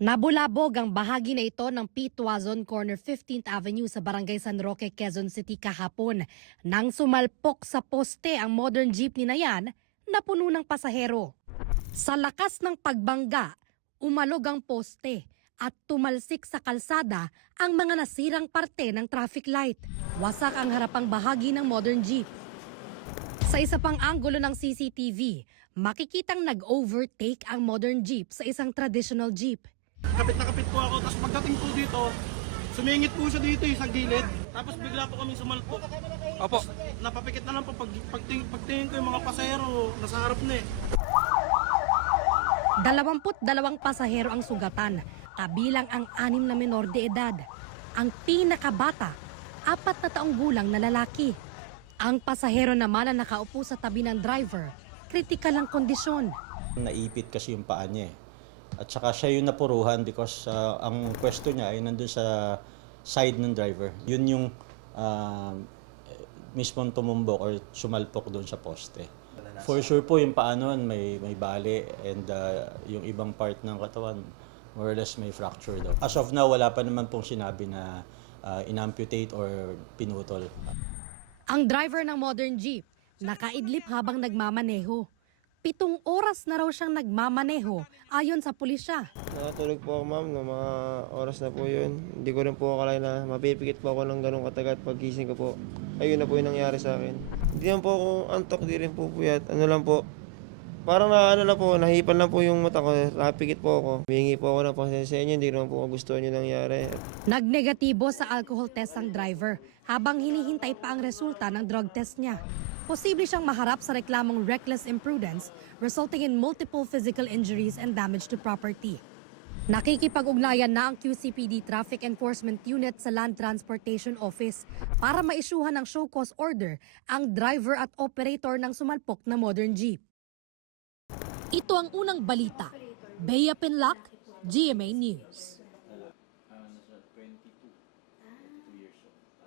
Nabulabog ang bahagi na ito ng P. Tuazon Corner 15th Avenue sa Barangay San Roque, Quezon City kahapon nang sumalpok sa poste ang modern jeepney na yan na puno ng pasahero. Sa lakas ng pagbangga, umalog ang poste at tumalsik sa kalsada ang mga nasirang parte ng traffic light. Wasak ang harapang bahagi ng modern jeep. Sa isa pang anggulo ng CCTV, makikitang nag-overtake ang modern jeep sa isang traditional jeep. Kapit na kapit po ako, tapos pagdating po dito, sumingit po siya dito sa gilid. Tapos bigla po kami sumalpok. Opo. Napapikit na lang po pagtingin ko yung mga pasahero, nasa harap na eh. 22 pasahero ang sugatan, kabilang ang 6 na menor de edad. Ang pinakabata, 4 na taong gulang na lalaki. Ang pasahero naman na nakaupo sa tabi ng driver, kritikal ang kondisyon. Naipit kasi yung paa niya eh. At saka siya yung napuruhan because ang pwesto niya ay nandun sa side ng driver. Yun yung mismong tumumbok or sumalpok doon sa poste. For sure po yung paa nun may bali and yung ibang part ng katawan more or less may fracture daw. As of now, wala pa naman pong sinabi na inamputate or pinutol. Ang driver ng modern jeep, nakaidlip habang nagmamaneho. 7 oras na raw siyang nagmamaneho ayon sa pulisya. Nakatulog po ako ma'am, no, mga oras na po yun. Hindi ko rin po akala na mapipikit po ako ng ganong katagal paggising ko po. Ayun na po yung nangyari sa akin. Hindi naman po ako antok, di rin po puyat. Ano lang po, parang nahipan lang po yung mata ko, napikit po ako. Humingi po ako ng pasensya inyo, hindi naman po gusto nyo nangyari. Nagnegatibo sa alcohol test ang driver habang hinihintay pa ang resulta ng drug test niya. Posible siyang maharap sa reklamong reckless imprudence resulting in multiple physical injuries and damage to property. Nakikipag-ugnayan na ang QCPD Traffic Enforcement Unit sa Land Transportation Office para maisyuhan ng show cause order ang driver at operator ng sumalpok na modern jeep. Ito ang unang balita. Bea Pinlac, GMA News.